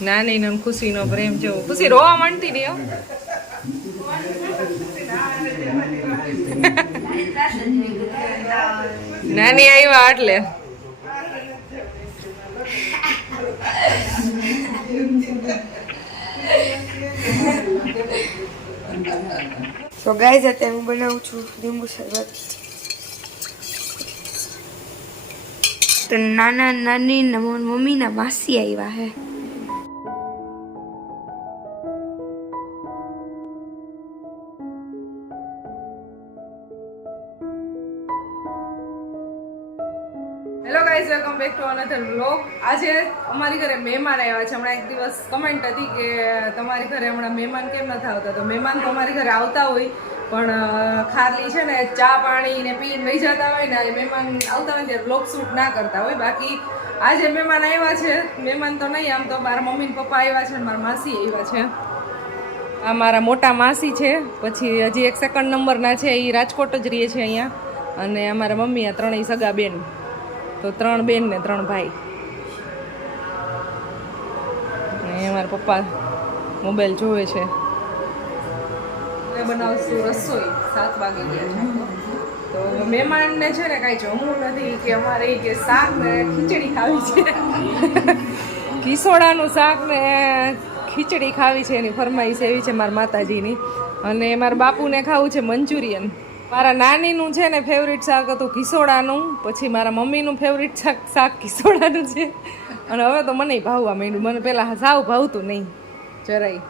નાની ને ખુશીનો પ્રેમ જો ખુશી રોવા માંડતી નહીં નાની આવ્યા એટલે સો ગાઈઝ અત્યારે હું બનાવું છું લીંબુ શરબત તો નાના નાની મમ્મીના માસી આવ્યા હે hello guys welcome back to another vlog આજે અમારી ઘરે મહેમાન આવ્યા છે હમણાં એક દિવસ કમેન્ટ હતી કે તમારી ઘરે હમણાં મહેમાન કેમ નથી આવતા તો મહેમાન તો અમારી ઘરે આવતા હોય પણ ખાલી છે ને ચા પાણી ને પીને વહી જતા હોય ને મહેમાન આવતા હોય ત્યારે વ્લોગ શૂટ ના કરતા હોય બાકી આજે મહેમાન આવ્યા છે મહેમાન તો નહીં આમ તો મારા મમ્મી ને પપ્પા આવ્યા છે ને મારા માસી આવ્યા છે આ મારા મોટા માસી છે પછી હજી એક સેકન્ડ નંબરના છે એ રાજકોટ જ રહીએ છે અહીંયા અને અમારા મમ્મી આ ત્રણેય સગા બેન તો 3 બેન ને 3 ભાઈ અને અમારા પપ્પા મોબાઈલ જોવે છે બનાવશું રસોઈ 7 વાગે ગયા છે તો મહેમાનને છે ને કાંઈ જમવું નથી કે અમારે કે શાક ને ખીચડી ખાવી છે કિસોડાનું શાક ને ખીચડી ખાવી છે એની ફરમાઈશ એવી છે મારા માતાજીની અને મારા બાપુને ખાવું છે મંચુરિયન મારા નાનીનું છે ને ફેવરિટ શાક હતું કિસોડાનું પછી મારા મમ્મીનું ફેવરિટ શાક કિસોડાનું છે અને હવે તો મને ભાવવા માંડ્યું મને પહેલાં સાવ ભાવતું નહીં જરાય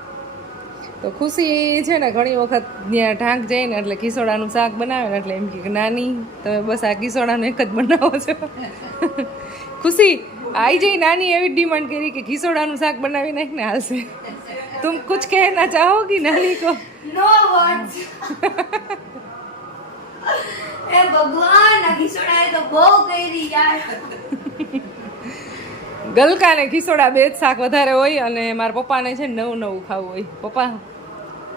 તો ખુશી છે ને ઘણી વખત ત્યાં ઢાંક જઈને એટલે કિસોડાનું શાક બનાવે ને એટલે એમ કે નાની તમે બસ આ કિસોડાનું એક જ બનાવો છો ખુશી આવી જઈ નાની એવી ડિમાન્ડ કરી કે કિસોડાનું શાક બનાવી નાખ ને હાલશે તુમ કુછ કહેના ચાહોગી નાની કો નો વર્ડ્સ એ ભગવાન આ ખીસોડાએ તો બહુ કરી યાર ગલકા ને ખીસોડા બે જ શાક વધારે હોય અને મારા પપ્પાને છે ને નવું ખાવું હોય પપ્પા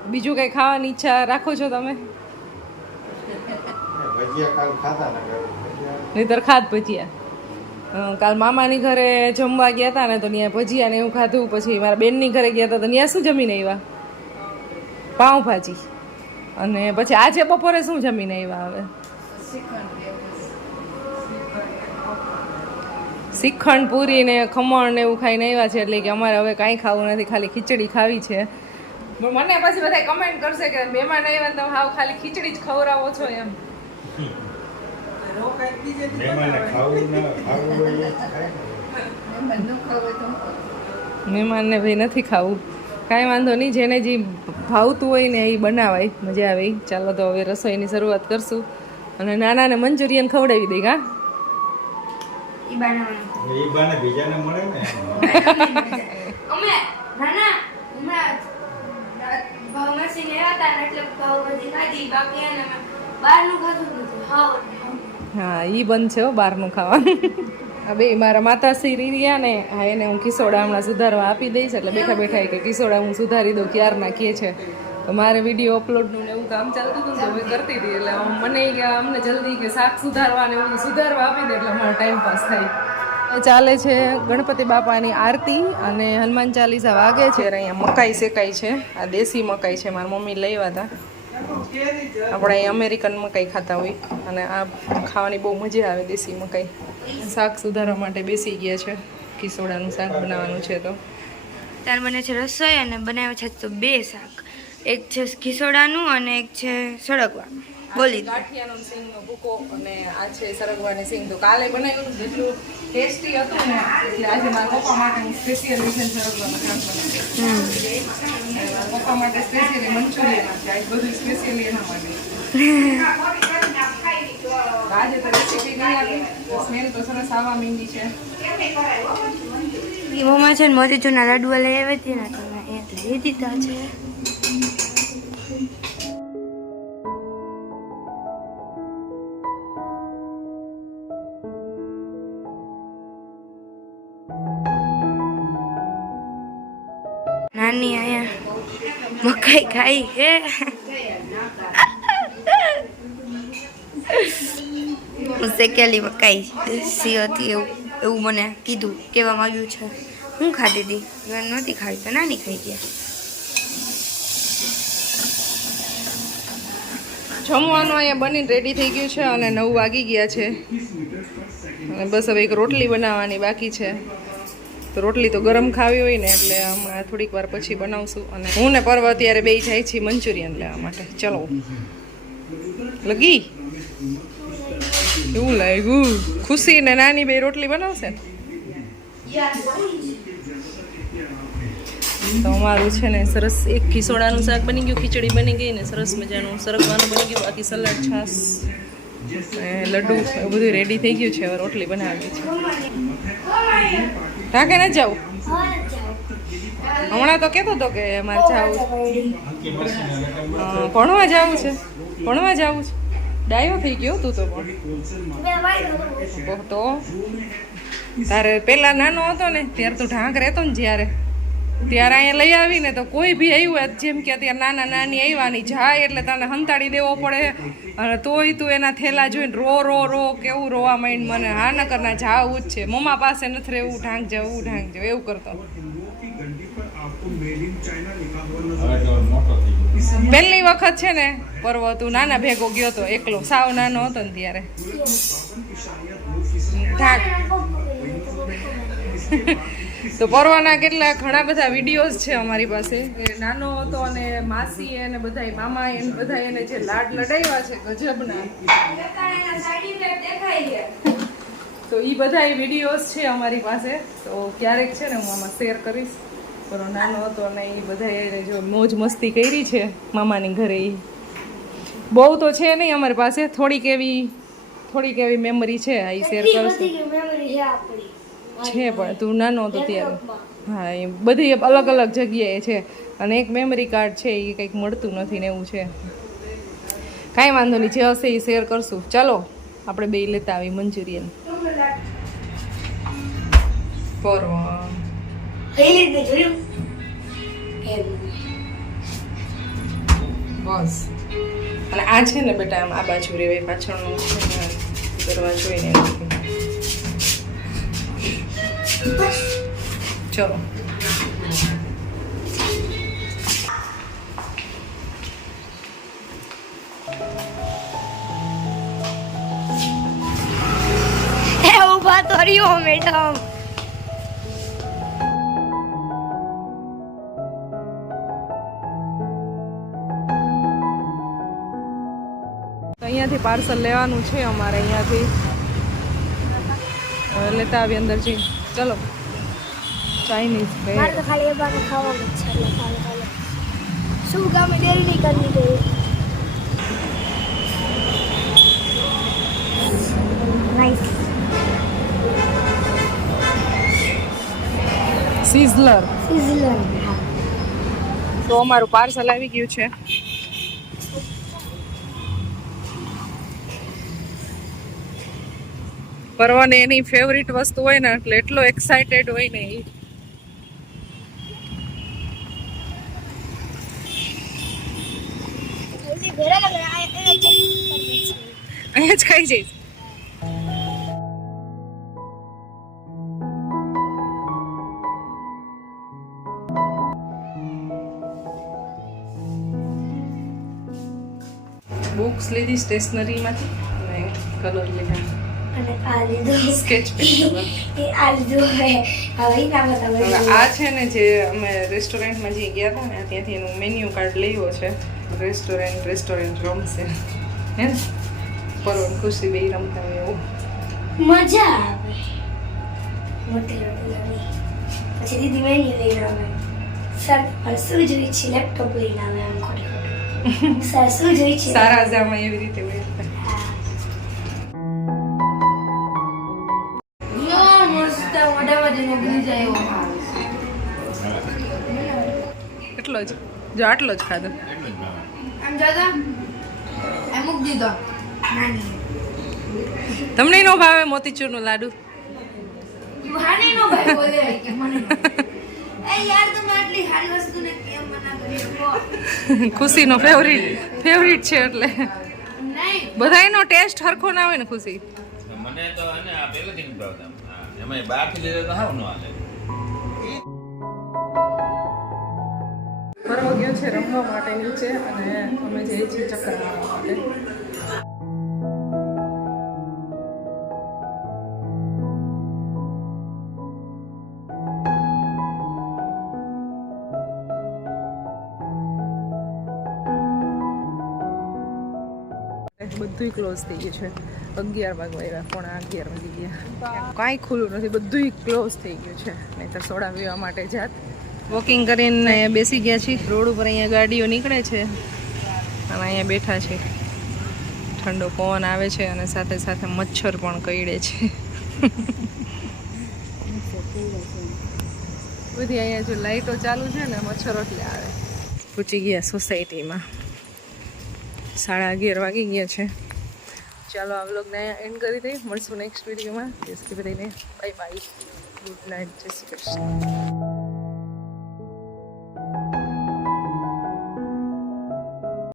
બીજું કંઈ ખાવાની ઈચ્છા રાખો છો તમે નહીતર ખાધ ભજીયા કાલ મામાની ઘરે જમવા ગયા હતા ને તો ત્યાં ભજીયા ને એવું ખાધું પછી મારા બેનની ઘરે ગયા હતા તો ત્યાં શું જમીને આવ્યા પાઉંભાજી અને પછી આજે બપોરે શું જમીને આવ્યા હવે શ્રીખંડ પૂરી ને ખમણ ને એવું ખાઈને આવ્યા છે એટલે કે અમારે હવે કાંઈ ખાવું નથી ખાલી ખીચડી ખાવી છે મને પછી બધા કમેન્ટ કરશે કે મહેમાન આવ્યા તમે હાવ ખાલી ખીચડી જ ખવડાવો છો એમ મહેમાનને ભાઈ નથી ખાવું કાંઈ વાંધો નહીં જેને જે ભાવતું હોય ને એ બનાવાય મજા આવે ચાલો તો હવે રસોઈની શરૂઆત કરશું અને નાનાને મંચુરિયન ખવડાવી દઈ હા હા ઈ બંધ છે બહારનું ખાવાનું હવે મારા માતાશ્રી રહ્યા ને હા એને હું કિસોડા હમણાં સુધારવા આપી દઈશ એટલે બેઠા બેઠા કે કિસોડા હું સુધારી દઉં ક્યાર નાખીએ છે તો મારે વિડીયો અપલોડનું ને એવું કામ ચાલતું હતું તો હવે કરતી હતી એટલે મને કે અમને જલ્દી કે શાક સુધારવા ને એવું સુધારવા આપી દે એટલે અમારો ટાઈમ પાસ થાય ચાલે છે ગણપતિ બાપાની આરતી અને હનુમાન ચાલીસા વાગે છે અહીંયા મકાઈ શેકાઈ છે આ દેશી મકાઈ છે મારા મમ્મી લઈ હતા આપણે અહીં અમેરિકન મકાઈ ખાતા હોય અને આ ખાવાની બહુ મજા આવે દેશી મકાઈ શાક સુધારવા માટે બેસી ગયા છે કિસોડાનું શાક બનાવવાનું છે તો તાર બને છે રસોઈ અને બનાવે છે તો 2 શાક એક છે ખીસોડાનું અને એક છે સળગવાનું બોલી ગાંઠિયાનો સિંગનો ભૂકો અને આ છે સરગવાની સિંગ તો કાલે બનાવ્યું જેટલું ટેસ્ટી હતું ને એટલે આજે મારા પપ્પા માટે હું સ્પેશિયલી છે સરગવાનું શાક બનાવ્યું મારા પપ્પા માટે સ્પેશિયલી મંચુરિયન છે આજ બધું સ્પેશિયલી એના માટે આજે તો રેસીપી નહીં આવી સ્મેલ તો સરસ આવવા માંડી છે એમાં છે ને મોતીચૂરના લાડવા લઈ આવી હતી ને તો મેં એ લઈ દીધા છે નાની આયા મકાઈ ખાઈ હે શેકેલી મકાઈ દેશી હતી એવું મને કીધું કહેવામાં આવ્યું છે હું ખાધી હતી નહોતી ખાવી તો નાની ખાઈ ગયા. જમવાનું અહીંયા બનીને રેડી થઈ ગયું છે અને 9 વાગી ગયા છે અને બસ હવે એક રોટલી બનાવવાની બાકી છે. તો રોટલી તો ગરમ ખાવી હોય ને એટલે હમણાં થોડીક વાર પછી બનાવશું. અને હું ને પર્વ અત્યારે બે જાય છીએ મંચુરિયન લેવા માટે. ચલો લગી એવું લાગ્યું. ખુશી ને નાની બે રોટલી બનાવશે ને તો અમારું છે ને સરસ એક ખીસોડાનું શાક બની ગયું, ખીચડી બની ગઈ ને સરસ મજાનું સરગવાનું બની ગયું. બાકી સલાડ, છાશ, લડ્ડુ એવું બધું રેડી થઈ ગયું છે. હવે રોટલી બનાવવી છે. ટાંકે ન જાવ હમણાં તો કહેતો હતો કે મારે જાવું ભણવા જવું છે. ભણવા જવું છે. ડાયો થઈ ગયો તું તો. પણ તો તારે પેલા નાનો હતો ને ત્યારે તું ઢાંક રહેતો ને જ્યારે ત્યારે અહીંયા લઈ આવીને તો કોઈ બી આવ્યું જેમ કે અત્યારે નાના નાની આવ્યાની જાય એટલે તને હંતાડી દેવો પડે અને તોય તું એના થેલા જોઈને રો રો રો કેવું રોવા માંડ મને. હા ન કરના જાવું જ છે, મમ્મા પાસે નથી રહેવું, ઢાંક જવું ઢાંક જવું એવું કરતો. પહેલી વખત છે ને પર્વ તું નાના ભેગો ગયો તો એકલો, સાવ નાનો હતો ને ત્યારે ઢાંક. તો પર્વના કેટલા ઘણા બધા વિડીયોઝ છે અમારી પાસે. એ નાનો હતો અને માસી એને બધા મામા એને બધા એને જે લાડ લડાવ્યા છે ગજબના, તો એ બધા વિડીયોઝ છે અમારી પાસે. તો ક્યારેક છે ને હું આમાં શેર કરીશ. પર્વ નાનો હતો અને એ બધા એને જો મોજ મસ્તી કરી છે મામાની ઘરે. એ બહુ તો છે નહીં અમારી પાસે, થોડીક એવી મેમરી છે. આ શેર કરશું છે પણ તું નાનો હતો ત્યારે. હા એ બધી અલગ અલગ જગ્યાએ છે અને એક મેમરી કાર્ડ છે એ કંઈક મળતું નથી ને એવું છે. કાંઈ વાંધો નહીં, જે હશે એ શેર કરશું. ચાલો આપણે બે લેતા આવી મંચુરિયન. બસ અને આ છે ને બેટા આમ આ બાજુ રેવાય પાછળનું કરવા જોઈને એનાથી. ચલો ઉભા તો રહ્યો મેડમ. અહીંયાથી પાર્સલ લેવાનું છે અમારે. અહીંયાથી લેતા આવી અંદર જઈ. ચલો ચાઇનીઝ મારે તો ખાલી એ બાને ખાવાનું જ છે એટલે ખાલી શું કામ દેરી નહીં કરવી જોઈએ. Nice sizzler. સિઝલર. તો અમારું પાર્સલ આવી ગયું છે. પરવાને એની ફેવરિટ વસ્તુ હોય ને એટલે એટલો એક્સાઇટેડ હોય ને એ. જલ્દી ભેરા લગે અહીંયા જ ખાઈ જઈશ. બુક્સ લીધી સ્ટેશનરીમાંથી અને કલર લીધા અને આ લીધો સ્કેચ પેન. એ આ લીધો હવે ના બતાવે. આ છે ને જે અમે રેસ્ટોરન્ટમાં જે ગયા હતા ને ત્યાંથી એનું મેન્યુ કાર્ડ લેવો છે. રેસ્ટોરન્ટ રમશે હે ને પરવન ખુશી બે રમતા હોય એવું મજા આવે. મોટી રોટી પછી દીદી મેન્યુ લઈને આવે. સર શું જોઈ છે લેપટોપ લઈને આવે. આમ ખોટું સર શું જોઈ છે સારા જામાં એવી રીતે હોય. એટલો જ જો આટલો જ ખાધો. આમ જાદા એમ મૂક દીધો. તમને નો ભાવે મોતીચૂરનો લાડુ? ભાને નો ભાઈ બોલે કે મને એ યાર તમે આટલી સારી વસ્તુને કેમ મના કરી? ખુશીનો ફેવરિટ છે એટલે નહીં બધાયનો ટેસ્ટ હરખો ના હોય ને ખુશી. મને તો અને આ પહેલેથી જ ભાવતા. એમાં બહારથી લીધે તો હાવ ન હાલે. એ આવે છે રમવા માટે નીચે અને અમે જઈએ છીએ ચક્કર મારવા માટે. બધું ક્લોઝ થઈ ગયું છે. 11 વાગ્યા, પોણા 11 વાગી ગયા. કાંઈ ખુલ્લું નથી, બધું ક્લોઝ થઈ ગયું છે. નહીં તો સોડા પીવા માટે જાત. વોકિંગ કરીને બેસી ગયા છીએ રોડ ઉપર. અહીંયા ગાડીઓ નીકળે છે અને અહીંયા બેઠા છે. ઠંડો પવન આવે છે અને સાથે સાથે મચ્છર પણ કરડે છે. બધી અહીંયા જો લાઈટો ચાલુ છે ને મચ્છરો એટલે આવે. પૂછી ગયા સોસાયટીમાં. 11:30 વાગી ગયા છે. ચાલો આ વ્લોગને અહીંયા એન્ડ કરી દઈએ. મળશું નેક્સ્ટ વિડીયોમાં. જય Shri Krishna. Bye bye. Good night. જય શ્રી કૃષ્ણ.